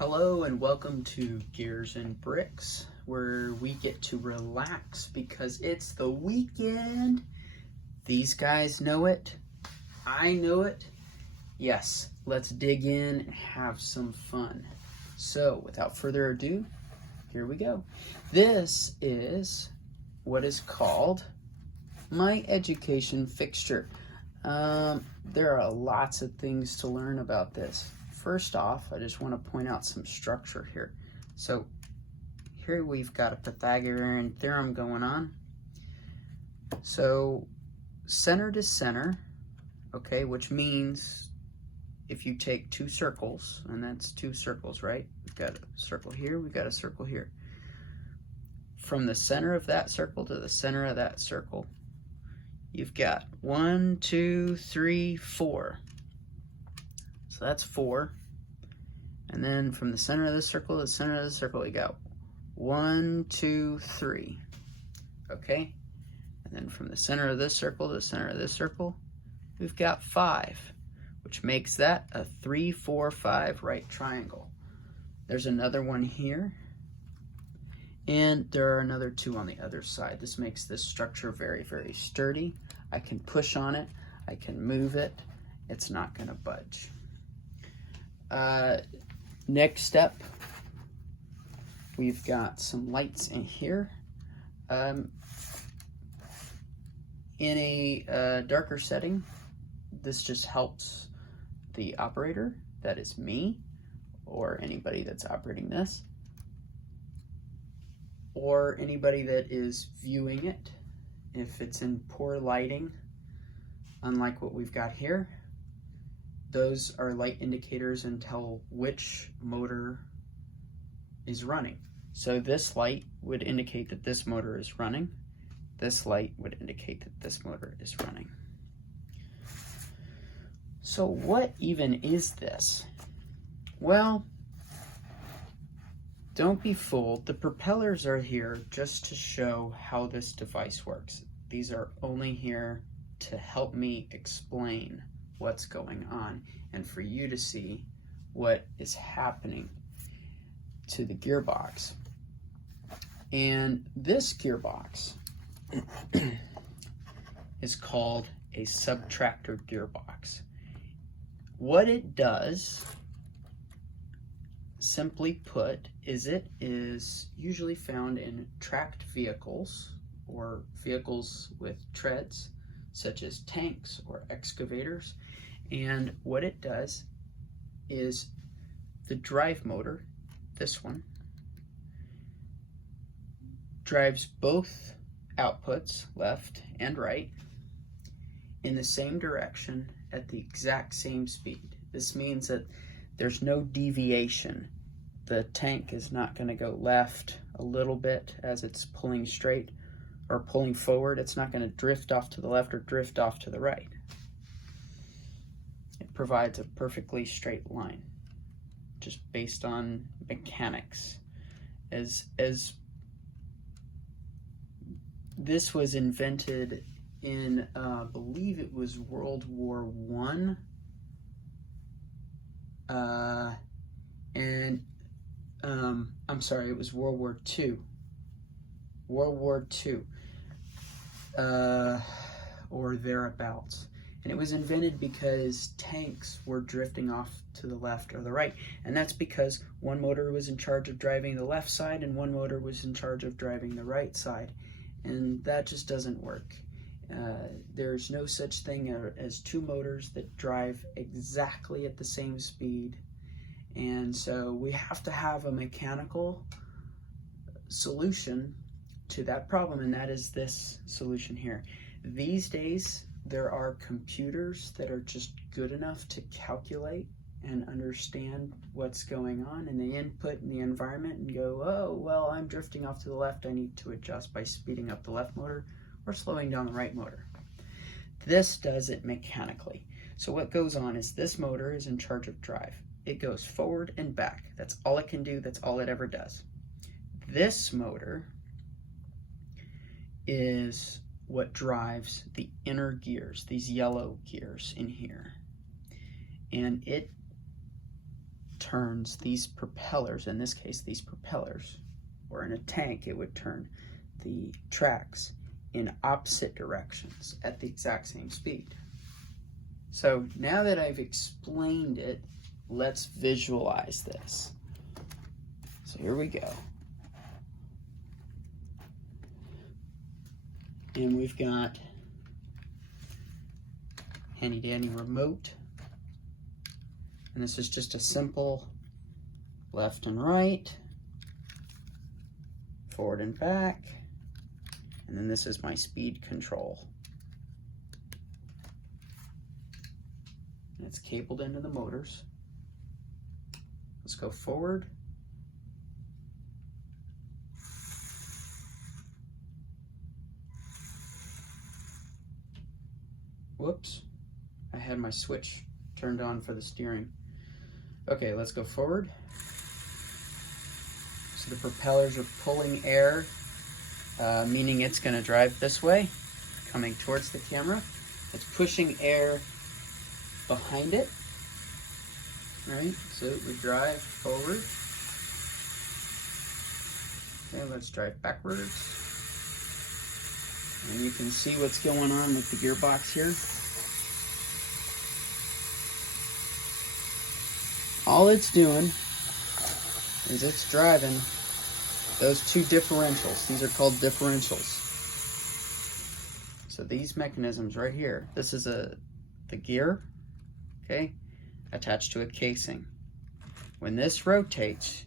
Hello and welcome to Gears and Bricks, where we get to relax because it's the weekend. These guys know it. I know it. Yes, let's dig in and have some fun. So, without further ado, here we go. This is what is called my education fixture. There are lots of things to learn about this. First off, I just want to point out some structure here. So here we've got a Pythagorean theorem going on. So center to center, okay, which means if you take two circles, and that's two circles, right? We've got a circle here, we've got a circle here. From the center of that circle to the center of that circle, you've got 1, 2, 3, 4. So that's 4. And then from the center of the circle to the center of the circle, you got 1, 2, 3. Okay? And then from the center of this circle to the center of this circle, we've got 5, which makes that a 3, 4, 5 right triangle. There's another one here. And there are another 2 on the other side. This makes this structure very, very sturdy. I can push on it. I can move it. It's not going to budge. Next step, we've got some lights in here. In a darker setting, this just helps the operator, that is me, or anybody that's operating this, or anybody that is viewing it. If it's in poor lighting, unlike what we've got here, those are light indicators and tell which motor is running. So this light would indicate that this motor is running. This light would indicate that this motor is running. So what even is this? Well, don't be fooled. The propellers are here just to show how this device works. These are only here to help me explain what's going on and for you to see what is happening to the gearbox. And this gearbox is called a Subtractor Gearbox. What it does, simply put, is it is usually found in tracked vehicles or vehicles with treads, such as tanks or excavators. And what it does is the drive motor, this one, drives both outputs, left and right, in the same direction at the exact same speed. This means that there's no deviation. The tank is not going to go left a little bit as it's pulling straight or pulling forward. It's not going to drift off to the left or drift off to the right. It provides a perfectly straight line, just based on mechanics. As this was invented in, I believe it was World War I, and I'm sorry, it was World War II. World War II, or thereabouts. And it was invented because tanks were drifting off to the left or the right. And that's because one motor was in charge of driving the left side and one motor was in charge of driving the right side. And that just doesn't work. There's no such thing as two motors that drive exactly at the same speed. And so we have to have a mechanical solution to that problem, and that is this solution here. These days, there are computers that are just good enough to calculate and understand what's going on, and they input in the environment and go, oh, well, I'm drifting off to the left. I need to adjust by speeding up the left motor or slowing down the right motor. This does it mechanically. So what goes on is this motor is in charge of drive. It goes forward and back. That's all it can do. That's all it ever does. This motor is what drives the inner gears, these yellow gears in here. And it turns these propellers, in this case these propellers, or in a tank it would turn the tracks in opposite directions at the exact same speed. So now that I've explained it, let's visualize this. So here we go. And we've got handy dandy remote. And this is just a simple left and right, forward and back. And then this is my speed control. And it's cabled into the motors. Let's go forward. Whoops, I had my switch turned on for the steering. Okay, let's go forward. So the propellers are pulling air, meaning it's going to drive this way, coming towards the camera. It's pushing air behind it, right? So we drive forward. Okay, let's drive backwards. And you can see what's going on with the gearbox here. All it's doing is it's driving those two differentials. These are called differentials. So these mechanisms right here, this is the gear, okay, attached to a casing. When this rotates,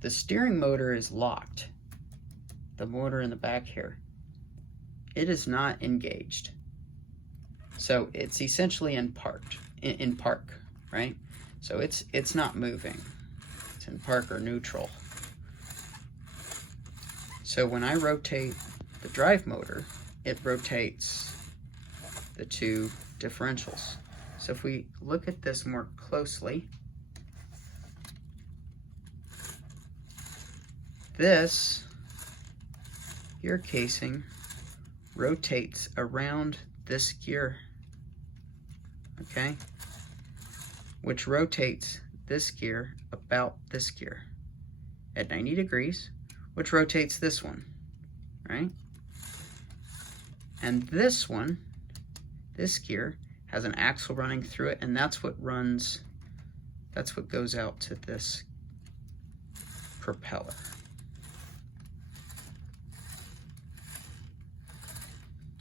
the steering motor is locked. The motor in the back here, it is not engaged. So it's essentially in park, right? So it's not moving. It's in park or neutral. So when I rotate the drive motor, it rotates the two differentials. So if we look at this more closely, this gear casing rotates around this gear, okay, which rotates this gear about this gear at 90 degrees, which rotates this one, right? And this one, this gear, has an axle running through it, and that's what goes out to this propeller.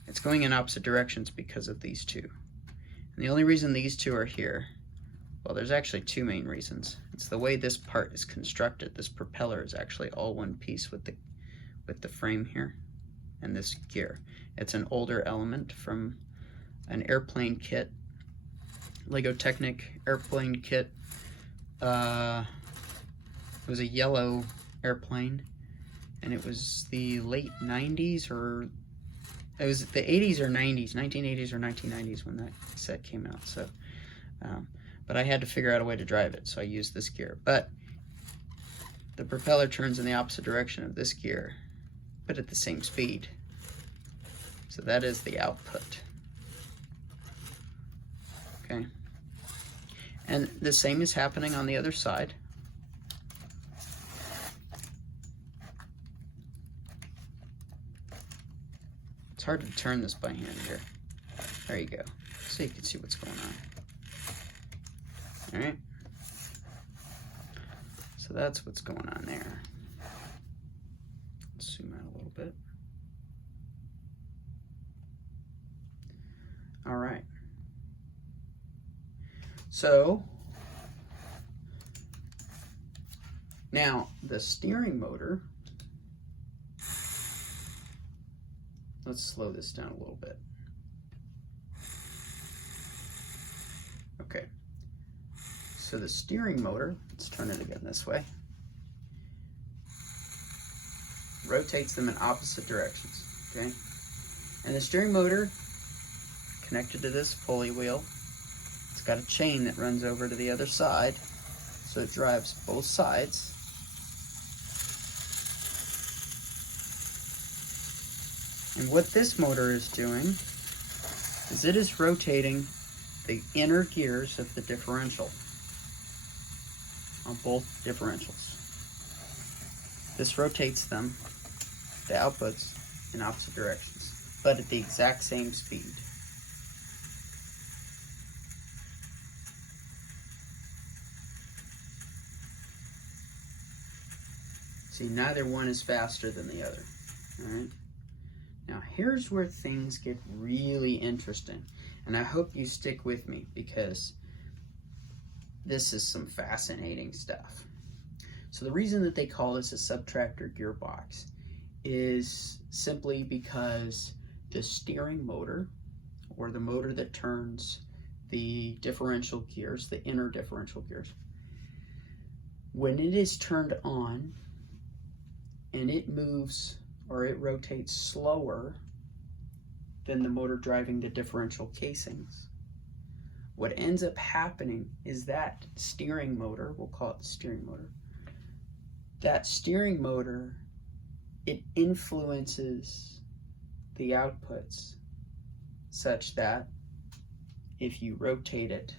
It's going in opposite directions because of these two. And the only reason these two are here, well, there's actually two main reasons. It's the way this part is constructed. This propeller is actually all one piece with the frame here and this gear. It's an older element from an airplane kit, Lego Technic airplane kit. It was a yellow airplane, and it was the late 90s, or it was the 80s or 90s, 1980s or 1990s when that set came out. So, but I had to figure out a way to drive it, so I used this gear. But the propeller turns in the opposite direction of this gear, but at the same speed. So that is the output. Okay. And the same is happening on the other side. It's hard to turn this by hand here. There you go. So you can see what's going on. All right. So that's what's going on there. Let's zoom out a little bit. All right. So now the steering motor, let's slow this down a little bit. Okay. So the steering motor, let's turn it again this way, rotates them in opposite directions, okay? And the steering motor connected to this pulley wheel, it's got a chain that runs over to the other side, so it drives both sides. And what this motor is doing is it is rotating the inner gears of the differential on both differentials. This rotates them, the outputs, in opposite directions, but at the exact same speed. See, neither one is faster than the other. All right. Now here's where things get really interesting, and I hope you stick with me because this is some fascinating stuff. So the reason that they call this a subtractor gearbox is simply because the steering motor, or the motor that turns the differential gears, the inner differential gears, when it is turned on and it moves or it rotates slower than the motor driving the differential casings, what ends up happening is that steering motor, we'll call it the steering motor, that steering motor, it influences the outputs such that if you rotate it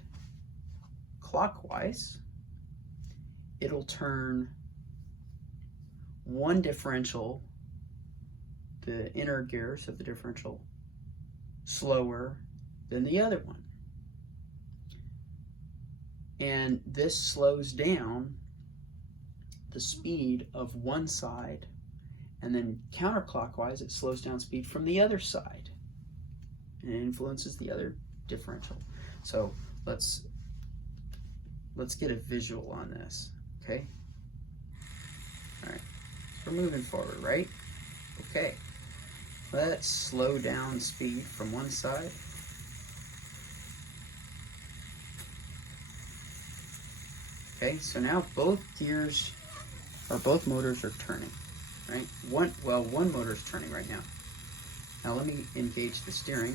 clockwise, it'll turn one differential, the inner gears of the differential, slower than the other one. And this slows down the speed of one side, and then counterclockwise it slows down speed from the other side, and it influences the other differential. So let's get a visual on this, okay? All right, so we're moving forward, right? Okay, let's slow down speed from one side. Okay, so now both gears, or both motors are turning, right? One motor is turning right now. Now let me engage the steering.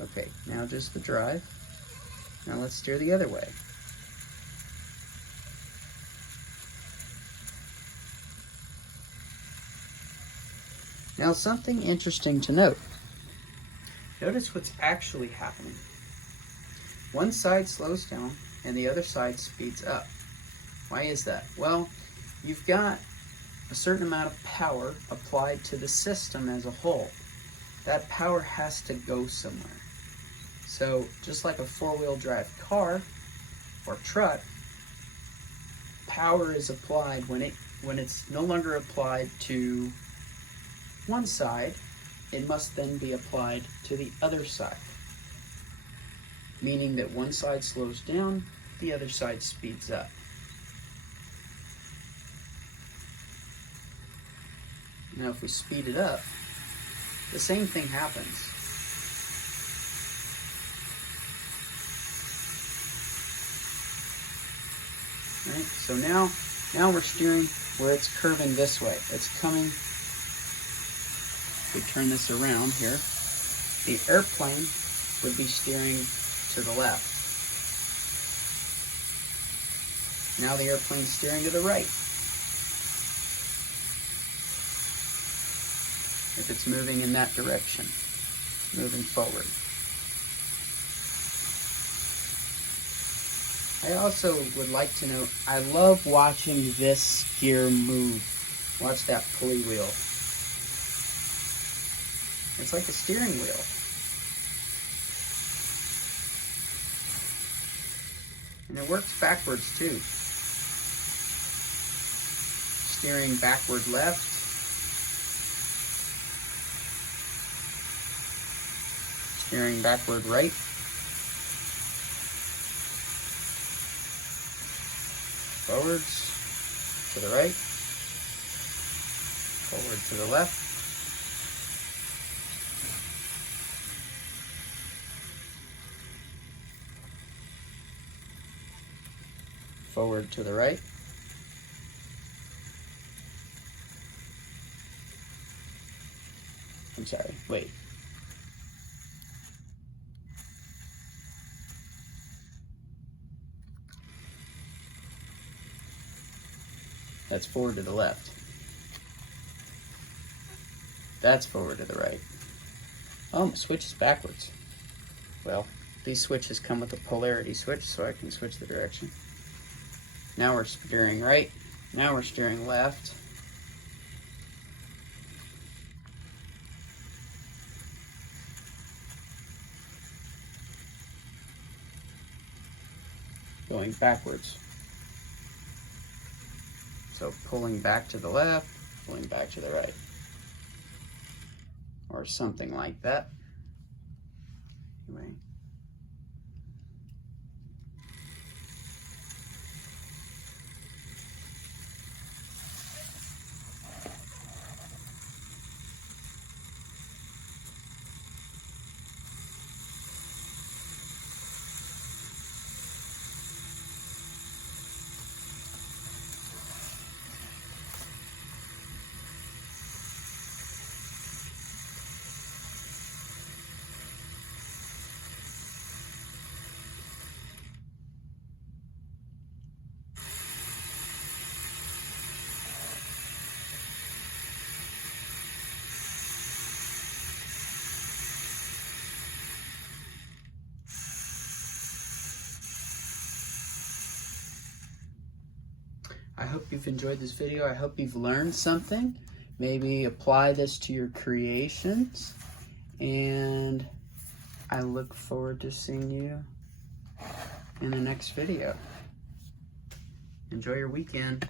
Okay, now just the drive. Now let's steer the other way. Now something interesting to note. Notice what's actually happening. One side slows down and the other side speeds up. Why is that? Well, you've got a certain amount of power applied to the system as a whole. That power has to go somewhere. So just like a four-wheel drive car or truck, power is applied when it's no longer applied to one side, it must then be applied to the other side. Meaning that one side slows down, the other side speeds up. Now if we speed it up, the same thing happens. Right? So now we're steering where it's curving this way. It's coming. We turn this around here. The airplane would be steering to the left. Now the airplane's steering to the right. If it's moving in that direction, moving forward. I also would like to note, I love watching this gear move. Watch that pulley wheel. It's like a steering wheel. And it works backwards too. Steering backward left. Steering backward right. Forwards to the right. Forward to the left. Forward to the right. I'm sorry, wait. That's forward to the left. That's forward to the right. Oh, my switch is backwards. Well, these switches come with a polarity switch, so I can switch the direction. Now we're steering right. Now we're steering left. Going backwards. So pulling back to the left, pulling back to the right. Or something like that. Anyway. I hope you've enjoyed this video. I hope you've learned something. Maybe apply this to your creations. And I look forward to seeing you in the next video. Enjoy your weekend.